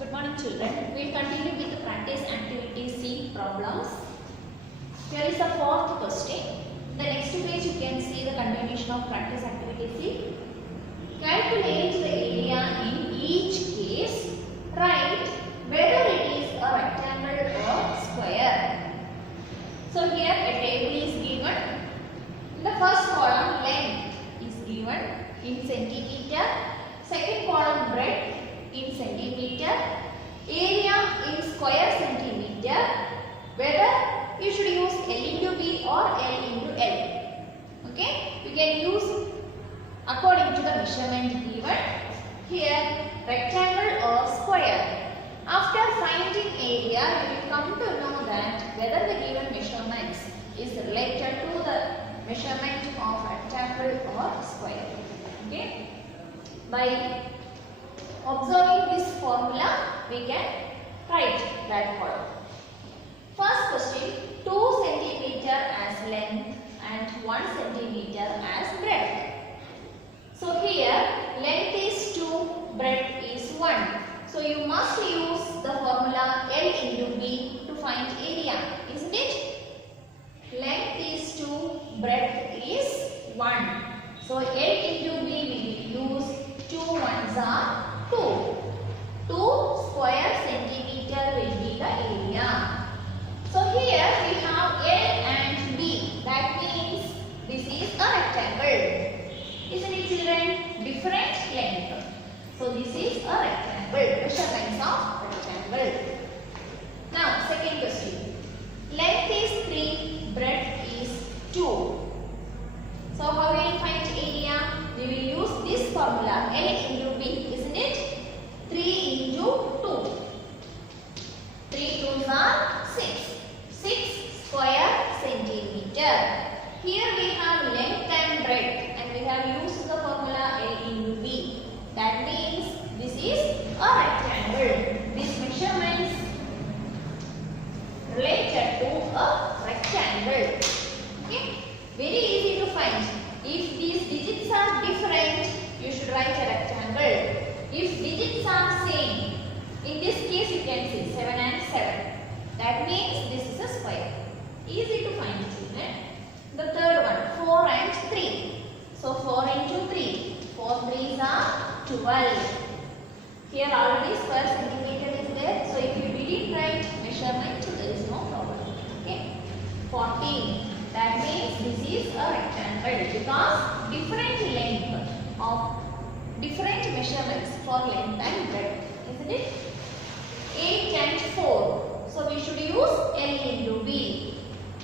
Good morning children. We will continue with the practice activity C problems. Here is the fourth question. The next page you can see the continuation of practice activity C. Calculate the area in each case. Write whether it is a rectangle or square. So here a table is given. In the first column length is given in centimeter. Second column breadth in centimeter, area in square centimeter, whether you should use L into B or L into L. Okay, you can use according to the measurement given. Here rectangle or square. After finding area, you will come to know that whether the given measurements is related to the measurement of rectangle or square. Okay, by observing this formula, we can write that column. First question, 2 cm as length and 1 cm as breadth. So here, length is 2, breadth is 1. So you must use the formula L into B to find area, isn't it? Length is 2, breadth is 1. So L into B we will use 2 ones are 2. 2 square centimeter will be the area. So here we have L and B. That means this is a rectangle. Isn't it children? Different length. So this is a rectangle. Measurements of rectangle. Now second question. Length is 3. Breadth is 2. So how will you find area? We will use this formula L into B, isn't it? 3 into 2. 3 2s are 6. 6 square centimeter. Here we have length and breadth and we have used the formula L into B. That means this is a rectangle. These measurements related to a rectangle. Okay? Very easy to find. If these digits are different, you should write a rectangle. If digits are same, in this case you can see 7 and 7. That means this is a square. Easy to find, children. The third one, 4 and 3. So 4 into 3. 4 3s are 12. Here already square centimeter is there. So if you didn't write measurement, there is no problem. Okay. 14. That means this is a rectangle because different length of different measurements for length and breadth, isn't it? 8 and 4. So we should use L into B.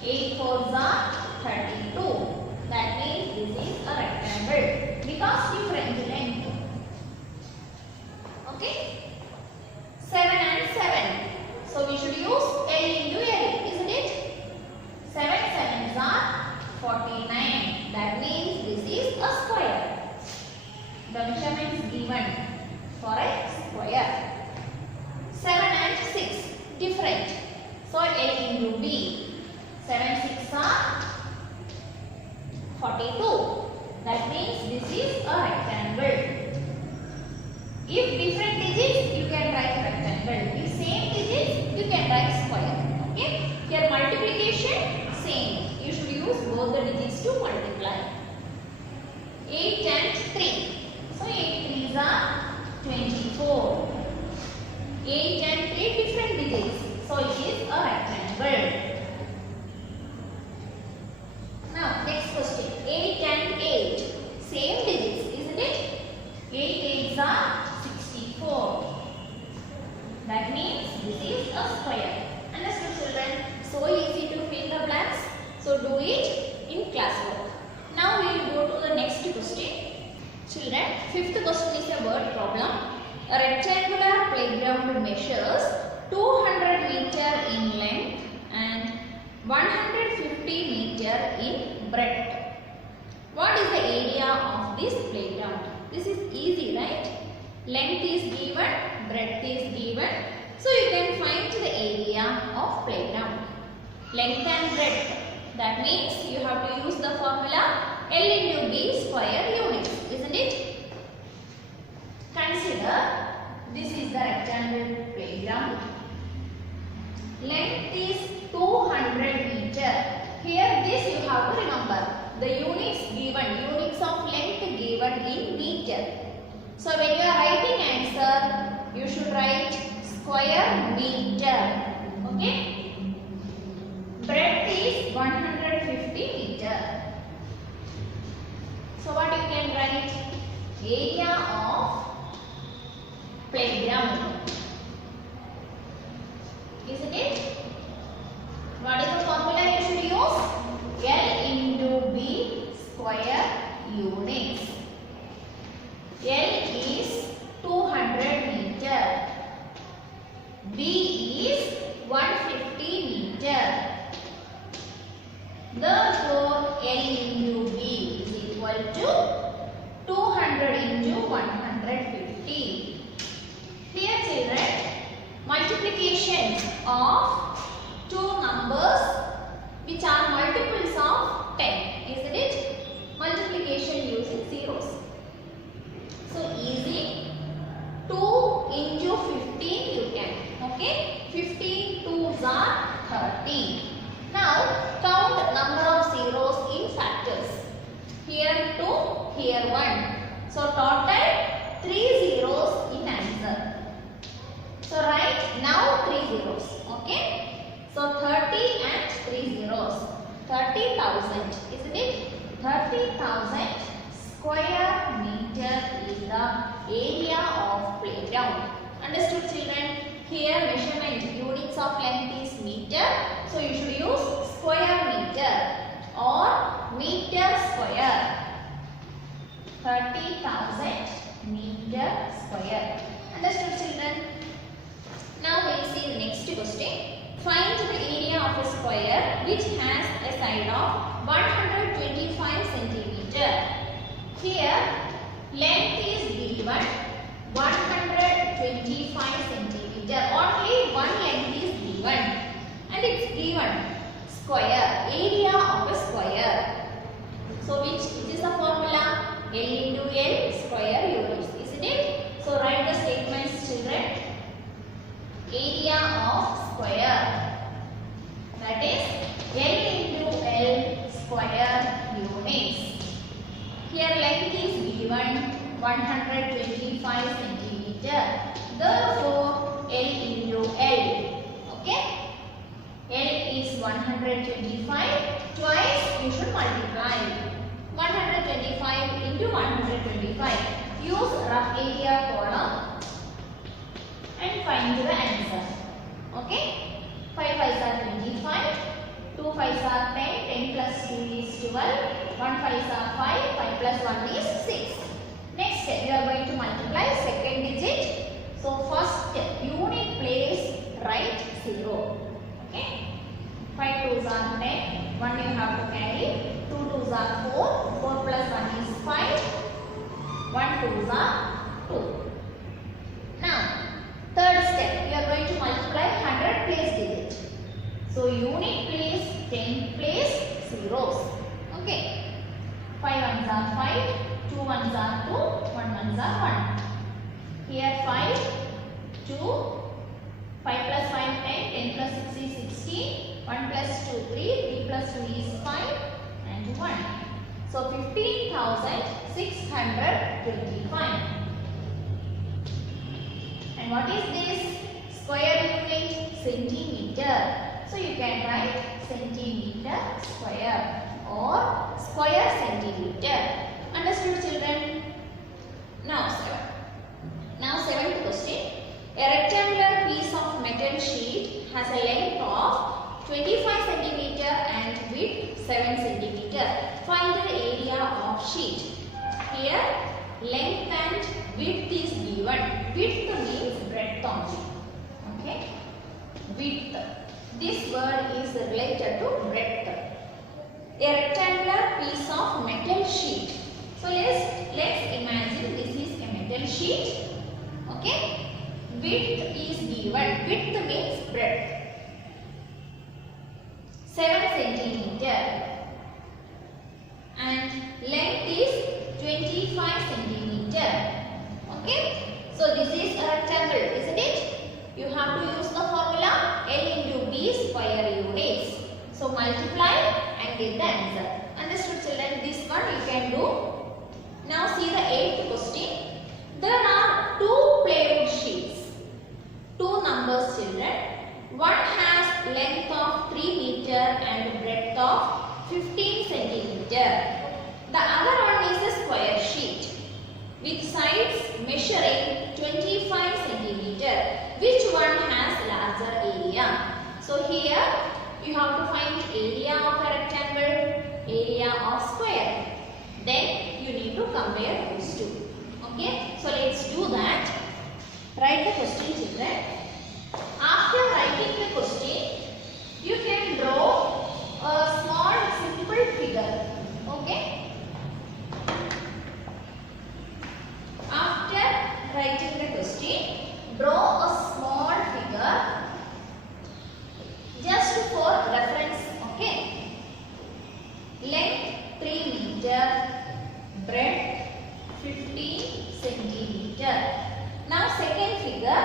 8 4s are 32. That means this is a rectangle because different length. Okay? 7 and 7. So we should use L into L, isn't it? 7 7s are 49. That means this is a square. The measurements given for a square. 7 and 6 different. So L into B. 7 6 are 42. That means this is a rectangle. If different digits, you can write rectangle. If same digits, you can write square. Okay? Here multiplication same. You should use both the digits to multiply. 8 and 3. So 8 3s are 24. 8 and 3 different digits. So it is a rectangle. Now next question. 8 and 8. Same digits, isn't it? 8 8s are 64. That means this is a square. Understood children? So easy to fill the blanks. So do it in classwork. Now we will go to the next question. Children, fifth question is a word problem. A rectangular playground measures 200 meter in length and 150 meter in breadth. What is the area of this playground? This is easy, right? Length is given, breadth is given. So you can find the area of playground. Length and breadth. That means you have to use the formula L into B square units, isn't it? Consider this is the rectangle playground. Length is 200 meter. Here this you have to remember. The units of length given in meter. So when you are writing answer, you should write square meter. Okay. Breadth is 150 meter. So what you can write? Area of playground. Isn't it? What is the formula you should use? L into B square units. L is 200 meter. B is 150 meter. Therefore, L into B is equal to 200 into 150. Here children, multiplication of two numbers which are multiples of 10, isn't it? Multiplication using zeros. So easy. 2 into 15 you can. Okay? 15 2s are 30. Now count number of zeros in factors. Here 2, here 1. So total 3 zeros in answer. So write now 3 zeros. Okay? So 30 and 3 zeros. 30,000. Isn't it? 30,000 square meter is the area of playground. Understood children? Here measurement units of length is meter. So you should use square meter or meter square. 30,000 meter square. Understood children? Now we will see the next question. Find the area of a square which has a side of 125 centimeter. Here length is given 125 centimeter. Only one length is given and it's given square, area of a square. So which is the formula? L into L square units, isn't it? So write the statements children. Area of square, that is L into L square units. Here length is given 125 centimeter. Therefore L into L. Okay? L is 125. Twice you should multiply. 125 into 125. Use rough area column and find the answer. Okay? 5 5s are 25. 2 5s are 10. 10 plus 2 is 12. 1 5s are 5. 5 plus 1 is 6. Next step, you are going to multiply second digit. So first unit place, write 0. Okay? 5 2s are 10. 1 you have to carry. 2 2s are 4. 4 plus 1 is 5. 1 2s are 2. Now, third step, you are going to multiply 100 place digit. So unit place, 10 place, zeros. Okay? 5 1s are 5, 2 1s are 2, 1 1s are 1. Here 5, 2, 5 plus 5 10, 10 plus 6 is 16, 1 plus 2 3, 3 plus 2 is 5 and 1. So 15,625. And what is this? Square unit, centimeter. So you can write centimeter square or square centimeter. Understood children? Now seventh question. A rectangular piece of metal sheet has a length of 25 centimeter and width 7 centimeter. Find the area of sheet. Here length and width is given. Width means breadth only. Okay? Width. This word is related to breadth. A rectangular piece of metal sheet. So let's imagine this is a metal sheet. Okay? Width is given. Width means breadth. 7 centimeter. And length is 25 centimeter. Okay? So this is a rectangle, isn't it? you have to use the formula L into B square units. So multiply and get the answer. Understood children? This one you can do. Now see the 8th question. There are 2 plywood sheets. 2 numbers children. One has length of 3 meter and breadth of 15 centimeter. The other one is a square sheet with sides measuring 25 centimeter. Which one has larger area? So here you have to find area of a rectangle, area of square. Then you need to compare those two. Okay, so let's do that. Write the question children. After writing the question, you can draw a small simple figure. Okay. After writing the question, draw a small figure just for reference. Okay. Length 3 meter, breadth 15 centimeter. Now second figure,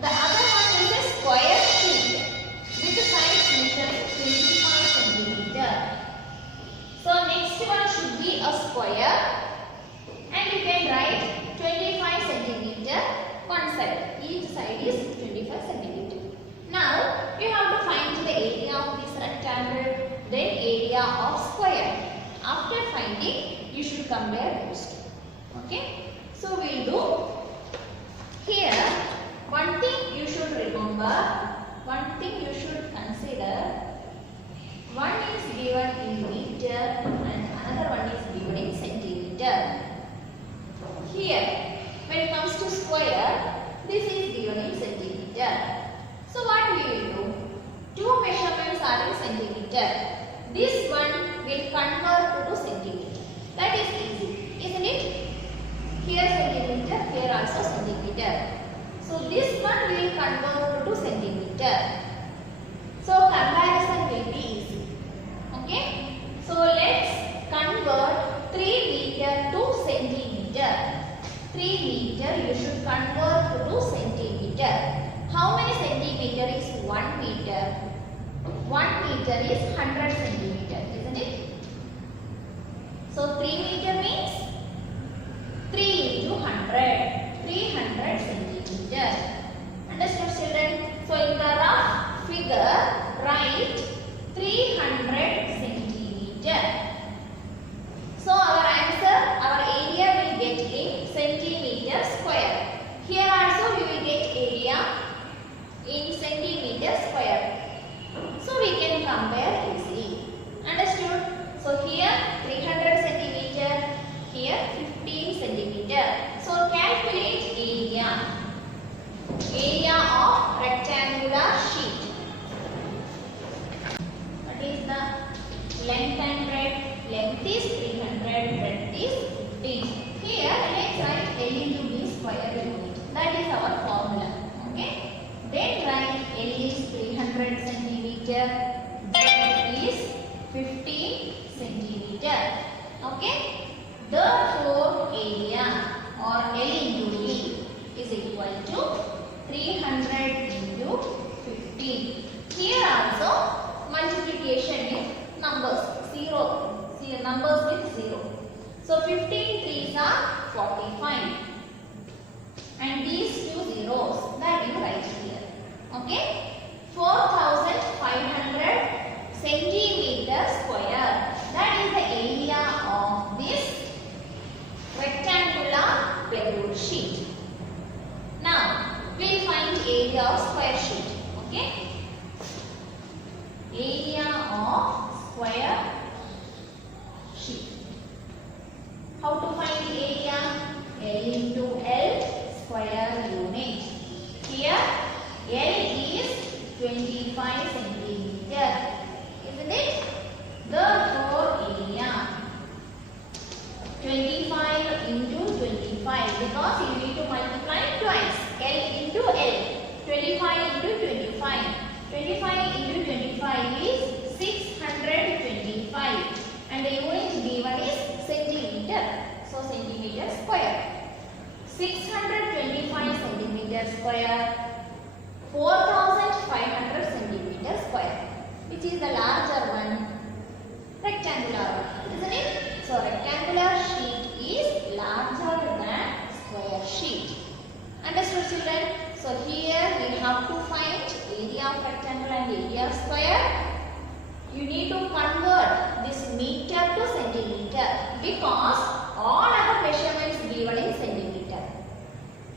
the other one is a square sheet with the sides measuring 25 centimeter. So next one should be a square and you can write 25 centimeter one side. Each side is 25 centimeter. Now you have to find the area of this rectangle, then area of square. After finding, you should compare those two. Okay. So we'll do here. One thing you should remember, one thing you should consider. One is given in meter and another one is given in centimeter. Here, when it comes to square, this is given in centimeter. So what we will do? 2 measurements are in centimeter. This one will convert to centimeter. That is easy, isn't it? Here centimeter, here also centimeter. So this one will convert to centimeter. So comparison will be easy. Okay. So let's convert 3 meter to centimeter. 3 meter you should convert to centimeter. How many centimeter is 1 meter? 1 meter is 100 centimeter, isn't it? So 3 meter means 3 into 100. 300 centimeter. Understood children? So in the rough figure, write 300 centimeter. So our answer, our area will get in centimeter square. Here also we will get area in centimeter square. So we can compare easily. Understood? So here 300 centimeter, here 15 centimeter. So calculate area. Area of rectangular sheet. What is the length and breadth? Length is 300, breadth is 15. Here let's write L into B square unit. That is our formula. Okay. Then write L is 300 centimeter, breadth is 15 centimeter. Okay. Therefore area or L into B is equal to 300 into 15. Here also multiplication with numbers. 0. See numbers with 0. So 15 threes are 45. And these 2 zeros that you write here. Okay. 4500 centimeter square. That is the area of this rectangular plywood sheet. Now we will find area of square sheet. Okay. Area of square sheet. How to find the area? L into L square unit. Here L is 25 centimeter. Isn't it? Therefore area 25 into 25 because you need to multiply twice. L into L. 25 into 25. 25 into 25 is 625 and the unit given is centimeter. So centimeter square. 625 centimeter square 4500 centimeter square. Which is the larger one? Rectangular one, isn't it? So rectangular sheet is larger than square sheet. Understood, children? So here we have to find area of rectangle and area of square. You need to convert this meter to centimeter because all our measurements given in centimeter.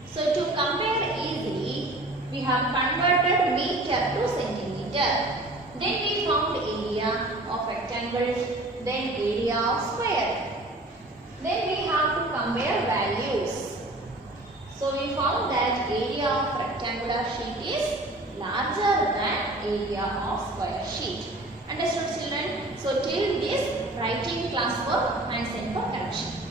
So to compare easily, we have converted meter to centimeter. Then we found area of rectangle, then area of square. Then we have to compare values. So we found that area of rectangular sheet is larger than area of square sheet. Understood, children? So till this writing class work and send for correction.